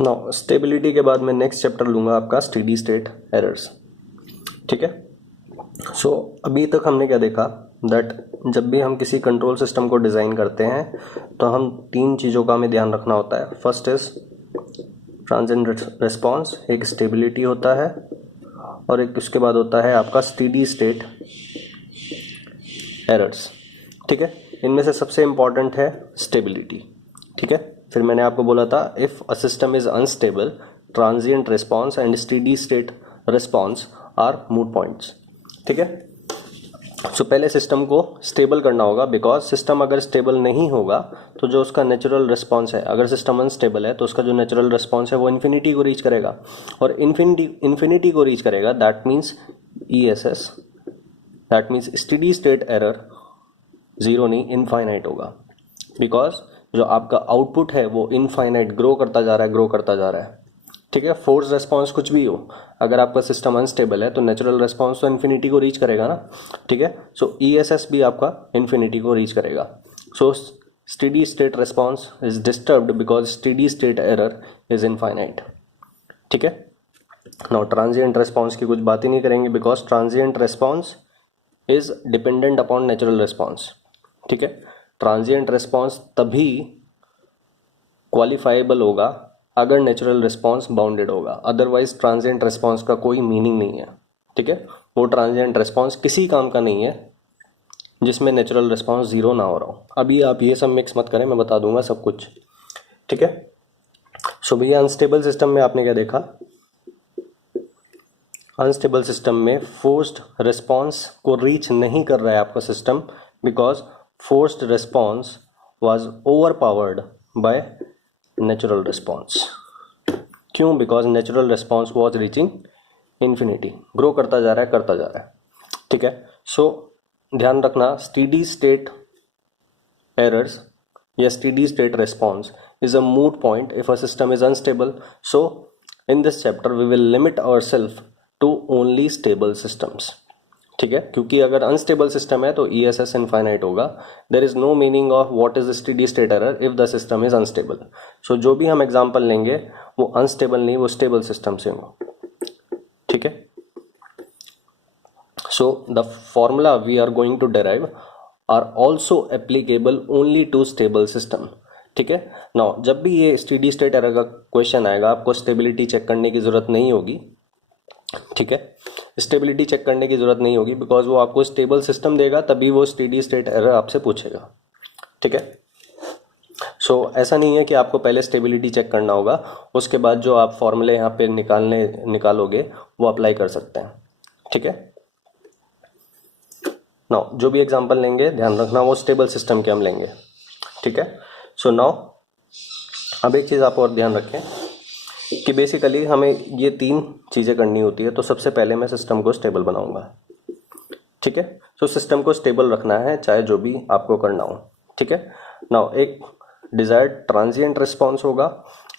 Now stability के बाद मैं नेक्स्ट चैप्टर लूँगा आपका स्टेडी स्टेट एरर्स। ठीक है, सो अभी तक हमने क्या देखा दैट जब भी हम किसी कंट्रोल सिस्टम को डिज़ाइन करते हैं तो हम तीन चीज़ों का हमें ध्यान रखना होता है। फर्स्ट इज ट्रांजिएंट रिस्पांस, एक स्टेबिलिटी होता है और एक उसके बाद होता है आपका स्टेडी स्टेट एरर्स। ठीक है, इनमें से सबसे इम्पॉर्टेंट है स्टेबिलिटी। ठीक है, फिर मैंने आपको बोला था if a system is unstable, transient response and steady state response are moot points. ठीक है, सो पहले सिस्टम को स्टेबल करना होगा, बिकॉज सिस्टम अगर स्टेबल नहीं होगा तो जो उसका नेचुरल रिस्पांस है, अगर सिस्टम अनस्टेबल है तो उसका जो नेचुरल रिस्पांस है वो इन्फिनिटी को रीच करेगा, और इन्फिनिटी को रीच करेगा that means ESS, that means steady state error zero नहीं इनफाइनाइट होगा, बिकॉज जो आपका आउटपुट है वो इनफाइनाइट ग्रो करता जा रहा है। ठीक है, फोर्स रेस्पॉन्स कुछ भी हो, अगर आपका सिस्टम अनस्टेबल है तो नेचुरल रेस्पॉन्स तो इन्फिनिटी को रीच करेगा ना। ठीक है, सो ESS भी आपका इन्फिनिटी को रीच करेगा। So steady state response is disturbed because steady state error is infinite. ठीक है, नाउ ट्रांजिएंट रेस्पॉन्स की कुछ बात ही नहीं करेंगे, because transient response is dependent upon natural response. ठीक है, ट्रांजिएंट रेस्पॉन्स तभी क्वालिफाइबल होगा अगर नेचुरल रिस्पांस बाउंडेड होगा, अदरवाइज ट्रांजिएंट रिस्पांस का कोई मीनिंग नहीं है। ठीक है, वो ट्रांजिएंट रिस्पांस किसी काम का नहीं है जिसमें नेचुरल रिस्पांस ज़ीरो ना हो रहा हो। अभी आप ये सब मिक्स मत करें, मैं बता दूंगा सब कुछ। ठीक है, सो भैया अनस्टेबल सिस्टम में आपने क्या देखा, अनस्टेबल सिस्टम में फोर्स्ड रिस्पांस को रीच नहीं कर रहा है आपका system, because forced response was overpowered by natural response. क्यों? Because natural response was reaching infinity, grow करता जा रहा है। ठीक है, सो ध्यान रखना स्टेडी स्टेट एरर्स या steady state response is a moot point if a system is unstable. So in this chapter we will limit ourselves to only stable systems. ठीक है, क्योंकि अगर अनस्टेबल सिस्टम है तो ESS इनफाइनाइट होगा। There is no meaning of what is steady state error if the system is unstable. So जो भी हम एग्जांपल लेंगे वो अनस्टेबल नहीं, वो स्टेबल सिस्टम से हो। ठीक है, so the formula we are going to derive are also applicable only to stable system. ठीक है, नाउ जब भी ये स्टेडी स्टेट एरर का क्वेश्चन आएगा आपको स्टेबिलिटी चेक करने की जरूरत नहीं होगी। ठीक है, स्टेबिलिटी चेक करने की जरूरत नहीं होगी, बिकॉज वो आपको स्टेबल सिस्टम देगा तभी वो स्टेडी स्टेट एरर आपसे पूछेगा। ठीक है, सो ऐसा नहीं है कि आपको पहले स्टेबिलिटी चेक करना होगा, उसके बाद जो आप फॉर्मूले यहाँ पे निकालोगे वो अप्लाई कर सकते हैं। ठीक है, नाउ जो भी एग्जांपल लेंगे ध्यान रखना वो स्टेबल सिस्टम के हम लेंगे। ठीक है, सो नाउ अब एक चीज़ आप और ध्यान रखें कि बेसिकली हमें ये तीन चीज़ें करनी होती है। तो सबसे पहले मैं सिस्टम को स्टेबल बनाऊंगा। ठीक है, तो सिस्टम को स्टेबल रखना है चाहे जो भी आपको करना हो। ठीक है, नाउ एक डिज़ायर्ड ट्रांजिएंट रिस्पांस होगा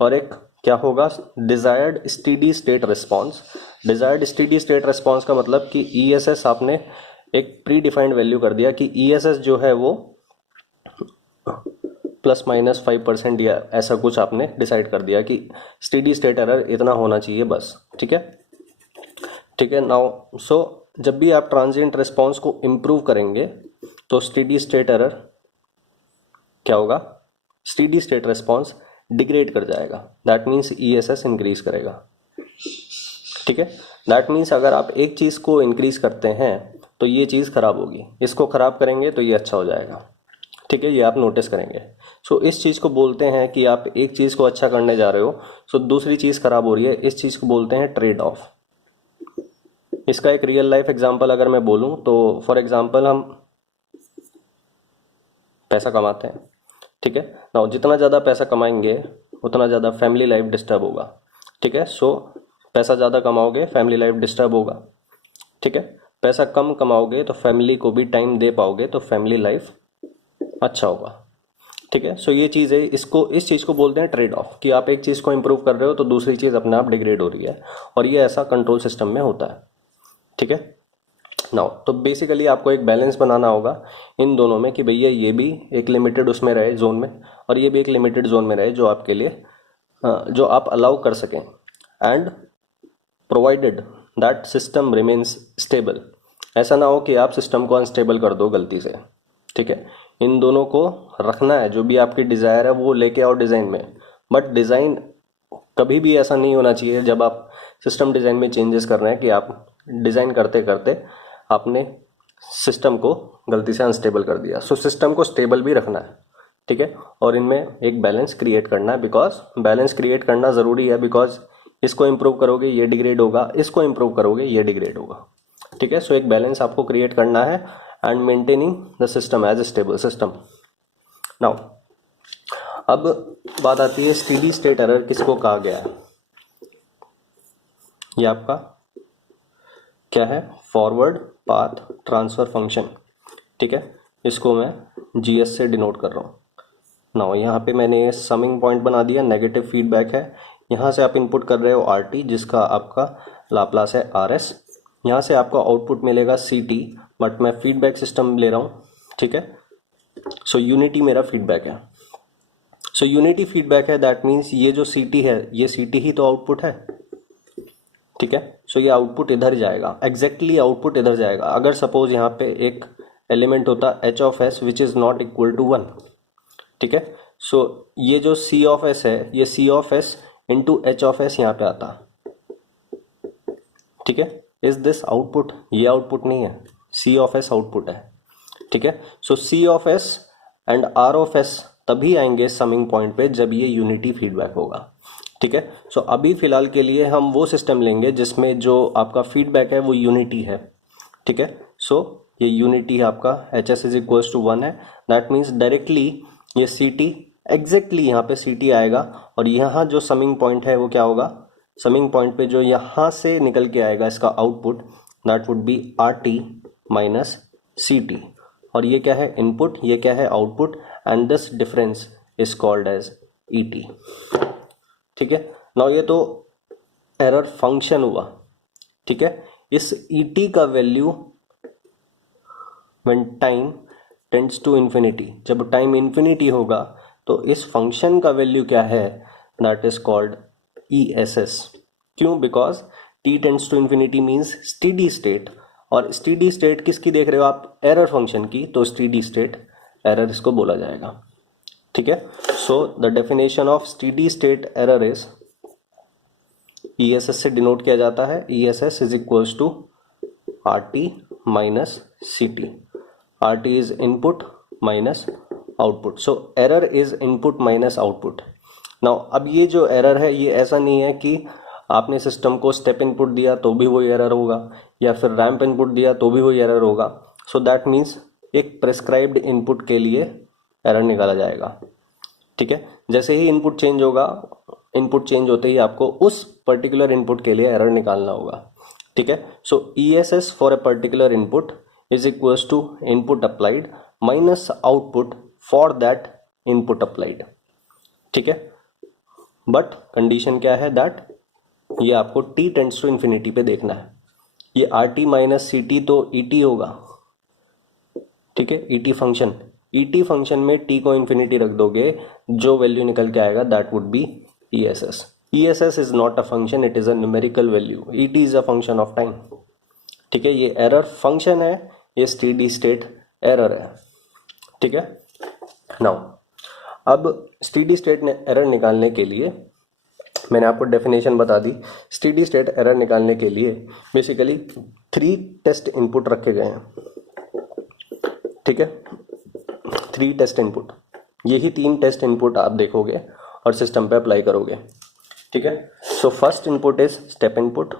और एक क्या होगा, desired steady state response. Desired steady state response का मतलब कि ESS आपने एक प्री डिफाइंड वैल्यू कर दिया कि ESS जो है वो ±5% या ऐसा कुछ आपने डिसाइड कर दिया कि स्टेडी स्टेट एरर इतना होना चाहिए बस। ठीक है, ठीक है, नाउ सो जब भी आप ट्रांजिएंट रिस्पांस को इम्प्रूव करेंगे तो स्टेडी स्टेट एरर क्या होगा, स्टेडी स्टेट रिस्पांस डिग्रेड कर जाएगा, दैट मीन्स ESS इंक्रीज करेगा। ठीक है, दैट मीन्स अगर आप एक चीज़ को इंक्रीज करते हैं तो ये चीज़ खराब होगी, इसको खराब करेंगे तो ये अच्छा हो जाएगा। ठीक है, ये आप नोटिस करेंगे। सो इस चीज़ को बोलते हैं कि आप एक चीज़ को अच्छा करने जा रहे हो सो दूसरी चीज़ खराब हो रही है, इस चीज़ को बोलते हैं ट्रेड ऑफ। इसका एक रियल लाइफ एग्जांपल अगर मैं बोलूं तो फॉर एग्जांपल हम पैसा कमाते हैं। ठीक है, ना जितना ज़्यादा पैसा कमाएंगे उतना ज़्यादा फैमिली लाइफ डिस्टर्ब होगा। ठीक है, सो पैसा ज़्यादा कमाओगे फैमिली लाइफ डिस्टर्ब होगा। ठीक है, पैसा कम कमाओगे तो फैमिली को भी टाइम दे पाओगे तो फैमिली लाइफ अच्छा होगा। ठीक है, सो ये चीज़ है, इस चीज़ को बोलते हैं ट्रेड ऑफ, कि आप एक चीज़ को इंप्रूव कर रहे हो तो दूसरी चीज़ अपने आप डिग्रेड हो रही है, और ये ऐसा कंट्रोल सिस्टम में होता है। ठीक है, नाउ तो बेसिकली आपको एक बैलेंस बनाना होगा इन दोनों में कि भैया ये भी एक लिमिटेड उसमें रहे जोन में और ये भी एक लिमिटेड जोन में रहे जो आपके लिए जो आप अलाउ कर सकें, and provided that system remains stable. ऐसा ना हो कि आप सिस्टम को अनस्टेबल कर दो गलती से, ठीक है। इन दोनों को रखना है, जो भी आपकी डिज़ायर है वो लेके आओ डिज़ाइन में, बट डिज़ाइन कभी भी ऐसा नहीं होना चाहिए जब आप सिस्टम डिज़ाइन में चेंजेस कर रहे हैं कि आप डिज़ाइन करते करते आपने सिस्टम को गलती से अनस्टेबल कर दिया। सो सिस्टम को स्टेबल भी रखना है, ठीक है, और इनमें एक बैलेंस क्रिएट करना है, बिकॉज बैलेंस क्रिएट करना ज़रूरी है, बिकॉज इसको इम्प्रूव करोगे ये डिग्रेड होगा, इसको इम्प्रूव करोगे ये डिग्रेड होगा, ठीक है। सो एक बैलेंस आपको क्रिएट करना है and maintaining the system as a stable system. Now अब बात आती है स्टेडी स्टेट एरर किसको कहा गया है। ये आपका क्या है, फॉरवर्ड पाथ ट्रांसफर फंक्शन, ठीक है। इसको मैं जीएस से डिनोट कर रहा हूँ। नाउ यहाँ पे मैंने समिंग पॉइंट बना दिया, नेगेटिव फीडबैक है, यहाँ से आप इनपुट कर रहे हो आरटी जिसका आपका लाप्लास है आरएस, यहाँ से आपको आउटपुट मिलेगा सीटी, बट मैं फीडबैक सिस्टम ले रहा हूँ, ठीक है। सो यूनिटी मेरा फीडबैक है, सो यूनिटी फीडबैक है, दैट मीन्स ये जो सीटी है ये सीटी ही तो आउटपुट है, ठीक है। सो ये आउटपुट इधर जाएगा, एग्जैक्टली आउटपुट इधर जाएगा। अगर सपोज यहाँ पे एक एलिमेंट होता H of S which is not equal to 1, ठीक है। सो ये जो सी ऑफ एस है ये C of S into H of S यहाँ पे आता, ठीक है। इज दिस आउटपुट, ये आउटपुट नहीं है, सी ऑफ एस आउटपुट है, ठीक है। So C of S and R of S तभी आएंगे समिंग पॉइंट पे जब ये यूनिटी फीडबैक होगा, ठीक है। सो अभी फिलहाल के लिए हम वो सिस्टम लेंगे जिसमें जो आपका फीडबैक है वो यूनिटी है, ठीक है। सो ये यूनिटी आपका H S is equals to 1 है, दैट मीन्स डायरेक्टली ये सी टी एग्जैक्टली यहाँ पे सी टी आएगा, और यहाँ जो समिंग पॉइंट है वो क्या होगा, समिंग पॉइंट पे जो यहाँ से निकल के आएगा इसका output, that would be R T minus C T, और ये क्या है इनपुट, ये क्या है output, and this difference is called as E T, ठीक है। नाउ ये तो एरर फंक्शन हुआ, ठीक है। इस ई टी का value when time tends to infinity, जब टाइम इन्फिनिटी होगा तो इस फंक्शन का वैल्यू क्या है, that is called E S S. क्यों, because T tends to infinity means steady state, और स्टेडी स्टेट किसकी देख रहे हो आप, एरर फंक्शन की, तो स्टेडी स्टेट एरर इसको बोला जाएगा, ठीक है। So the definition of steady state error is, E S S से डिनोट किया जाता है, E S S is equals to R T minus C T, R T is input minus output, so error is input minus output. Now अब ये जो error है ये ऐसा नहीं है कि आपने सिस्टम को स्टेप इनपुट दिया तो भी वही एरर होगा, या फिर रैंप इनपुट दिया तो भी वही एरर होगा। सो दैट मीन्स एक प्रेस्क्राइब्ड इनपुट के लिए एरर निकाला जाएगा, ठीक है। जैसे ही इनपुट चेंज होगा, इनपुट चेंज होते ही आपको उस पर्टिकुलर इनपुट के लिए एरर निकालना होगा, ठीक है। So E S S for a particular input is equals to input applied minus output for that input applied, ठीक है। बट कंडीशन क्या है, दैट ये आपको t टेंड्स टू इन्फिनिटी पे देखना है। ये R T minus C T तो ई टी होगा, ठीक है, E T function, E T function में t को इन्फिनिटी रख दोगे, जो वैल्यू निकल के आएगा that would be E S S. E S S is not a function, it is a numerical value, E T is a function of time, ठीक है। ये एरर फंक्शन है, ये स्टेडी स्टेट एरर है, ठीक है। नाउ अब steady state error निकालने के लिए मैंने आपको डेफिनेशन बता दी। स्टेडी स्टेट एरर निकालने के लिए बेसिकली 3 टेस्ट इनपुट रखे गए हैं, ठीक है, 3 टेस्ट इनपुट। यही 3 टेस्ट इनपुट आप देखोगे और सिस्टम पे अप्लाई करोगे, ठीक है। So first input is step input,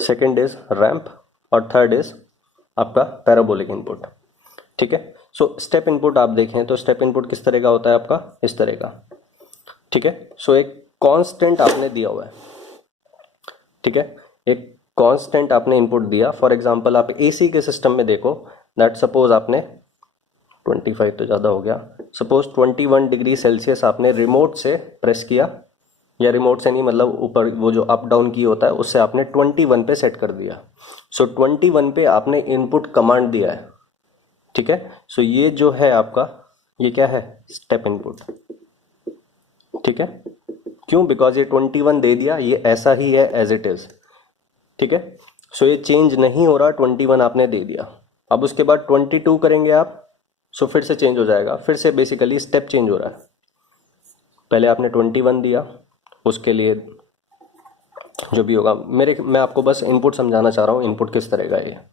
second is ramp, और थर्ड इज आपका पैराबोलिक इनपुट, ठीक है। सो स्टेप इनपुट आप देखें तो स्टेप इनपुट किस तरह का होता है आपका, इस तरह का, ठीक है। सो एक कांस्टेंट आपने दिया हुआ है, ठीक है, एक कांस्टेंट आपने इनपुट दिया। फॉर एग्जांपल आप एसी के सिस्टम में देखो, दैट सपोज आपने 25 तो ज़्यादा हो गया, सपोज 21 डिग्री सेल्सियस आपने रिमोट से प्रेस किया, या रिमोट से नहीं मतलब ऊपर वो जो अप डाउन की होता है उससे आपने 21 पे सेट कर दिया। सो 21 पे आपने इनपुट कमांड दिया है, ठीक है। सो ये जो है आपका, ये क्या है, स्टेप इनपुट, ठीक है, क्यों? बिकॉज ये 21 दे दिया, ये ऐसा ही है एज इट इज, ठीक है। सो ये चेंज नहीं हो रहा, 21 आपने दे दिया। अब उसके बाद 22 करेंगे आप, सो फिर से चेंज हो जाएगा, फिर से बेसिकली स्टेप चेंज हो रहा है। पहले आपने 21 दिया, उसके लिए जो भी होगा, मैं आपको बस इनपुट समझाना चाह रहा हूँ, इनपुट किस तरह का है।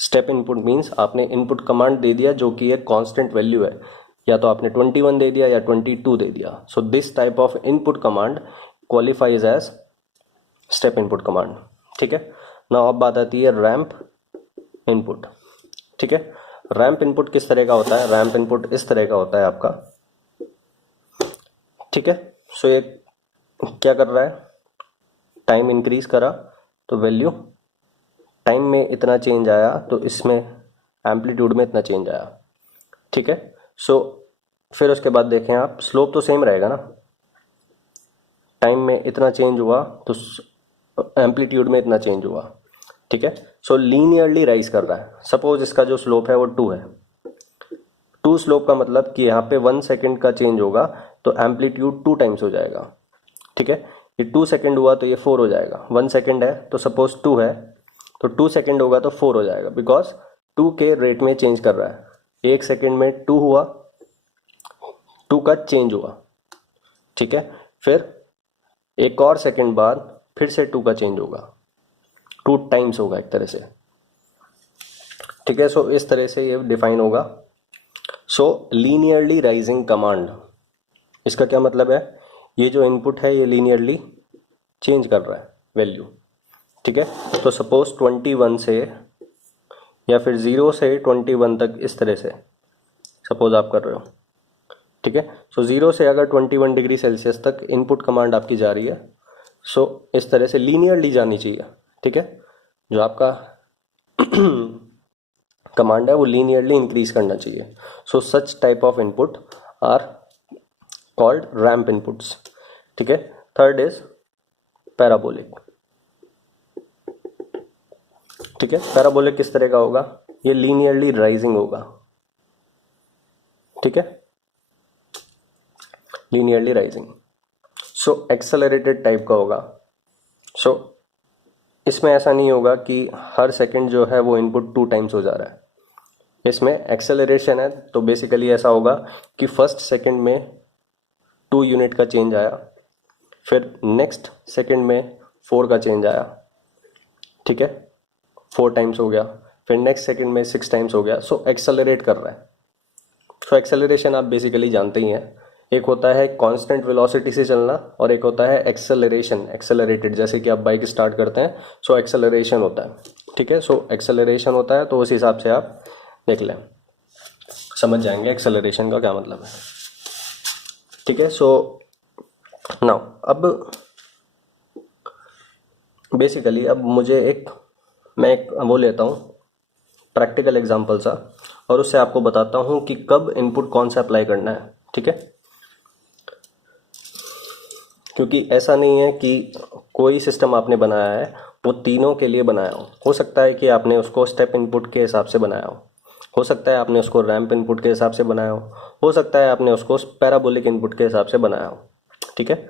स्टेप इनपुट मीन्स आपने इनपुट कमांड दे दिया जो कि एक कांस्टेंट वैल्यू है, या तो आपने 21 दे दिया या 22 दे दिया। So this type of input command qualifies as step input command, ठीक है। नाउ अब बात आती है रैंप इनपुट, ठीक है। रैंप इनपुट किस तरह का होता है? रैंप इनपुट इस तरह का होता है आपका, ठीक है। सो ये क्या कर रहा है? टाइम इंक्रीज करा तो वैल्यू, टाइम में इतना चेंज आया तो इसमें एम्पलीट्यूड में इतना चेंज आया, ठीक है। सो फिर उसके बाद देखें आप, स्लोप तो सेम रहेगा ना, टाइम में इतना चेंज हुआ तो एम्पलीट्यूड में इतना चेंज हुआ, ठीक है। सो लीनियरली राइज कर रहा है। सपोज इसका जो स्लोप है वो 2 है, 2 स्लोप का मतलब कि यहाँ पे 1 सेकेंड का चेंज होगा तो एम्पलीट्यूड 2 टाइम्स हो जाएगा, ठीक है। ये 2 सेकेंड हुआ तो ये 4 हो जाएगा। 1 सेकेंड है तो सपोज 2 है तो 2 सेकेंड होगा तो 4 हो जाएगा, बिकॉज 2 के रेट में चेंज कर रहा है। 1 सेकेंड में 2 हुआ, 2 का चेंज हुआ, ठीक है। फिर एक और सेकेंड बाद फिर से 2 का चेंज होगा, 2 टाइम्स होगा एक तरह से, ठीक है। सो इस तरह से ये डिफाइन होगा। सो लीनियरली राइजिंग कमांड, इसका क्या मतलब है? ये जो इनपुट है ये लीनियरली चेंज कर रहा है वैल्यू, ठीक है। तो सपोज 21 से या फिर 0 से 21 तक इस तरह से सपोज आप कर रहे हो, ठीक है। सो 0 से अगर 21 डिग्री सेल्सियस तक इनपुट कमांड आपकी जा रही है, सो इस तरह से लीनियरली जानी चाहिए, ठीक है। जो आपका कमांड है वो लीनियरली इंक्रीज करना चाहिए। So such type of input are called ramp inputs, ठीक है। थर्ड इज पैराबोलिक, ठीक है। पैराबोलिक किस तरह का होगा? ये लीनियरली राइजिंग होगा, ठीक है, लीनियरली राइजिंग। सो एक्सेलरेटेड टाइप का होगा। सो इसमें ऐसा नहीं होगा कि हर सेकंड जो है वो इनपुट 2 टाइम्स हो जा रहा है। इसमें एक्सेलरेशन है तो बेसिकली ऐसा होगा कि फर्स्ट सेकंड में 2 यूनिट का चेंज आया, फिर नेक्स्ट सेकंड में 4 का चेंज आया, ठीक है, 4 टाइम्स हो गया, फिर नेक्स्ट सेकंड में 6 टाइम्स हो गया। सो एक्सेलरेट कर रहा है। सो एक्सेलरेशन आप बेसिकली जानते ही हैं, एक होता है कांस्टेंट वेलोसिटी से चलना और एक होता है एक्सेलरेशन, एक्सेलरेटेड, जैसे कि आप बाइक स्टार्ट करते हैं, सो एक्सेलरेशन होता है, ठीक है। सो एक्सेलरेशन होता है तो उस हिसाब से आप देख लें, समझ जाएंगे एक्सेलरेशन का क्या मतलब है, ठीक है। सो नाउ अब बेसिकली अब मुझे मैं एक वो लेता हूँ प्रैक्टिकल एग्जांपल सा, और उससे आपको बताता हूँ कि कब इनपुट कौन सा अप्लाई करना है, ठीक है। क्योंकि ऐसा नहीं है कि कोई सिस्टम आपने बनाया है वो तीनों के लिए बनाया हो सकता है कि आपने उसको स्टेप इनपुट के हिसाब से बनाया हो सकता है आपने उसको रैंप इनपुट के हिसाब से बनाया हो सकता है आपने उसको पैराबोलिक इनपुट के हिसाब से बनाया हो, ठीक है।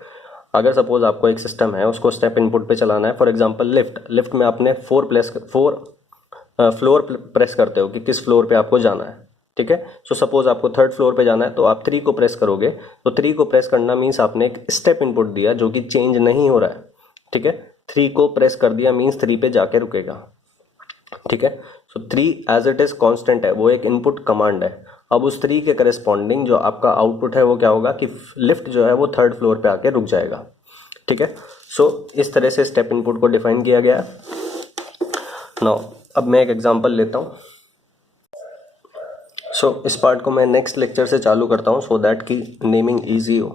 अगर सपोज आपको एक सिस्टम है उसको स्टेप इनपुट पे चलाना है, फॉर एग्जांपल लिफ्ट में आपने 4 फ्लोर प्रेस करते हो कि किस फ्लोर पे आपको जाना है, ठीक है। सो सपोज आपको 3rd फ्लोर पे जाना है तो आप 3 को प्रेस करोगे, तो 3 को प्रेस करना मीन्स आपने एक स्टेप इनपुट दिया जो कि चेंज नहीं हो रहा है, ठीक है। 3 को प्रेस कर दिया मीन्स 3 पे जाके रुकेगा, ठीक है। सो 3 एज इट इज कांस्टेंट है, वो एक इनपुट कमांड है। अब उस 3 के करस्पॉन्डिंग जो आपका आउटपुट है वो क्या होगा कि लिफ्ट जो है वो 3rd फ्लोर पे आके रुक जाएगा, ठीक है। सो इस तरह से स्टेप इनपुट को डिफाइन किया गया है। नाउ अब मैं एक एग्जांपल लेता हूँ। सो इस पार्ट को मैं नेक्स्ट लेक्चर से चालू करता हूँ सो दैट कि नेमिंग ईजी हो।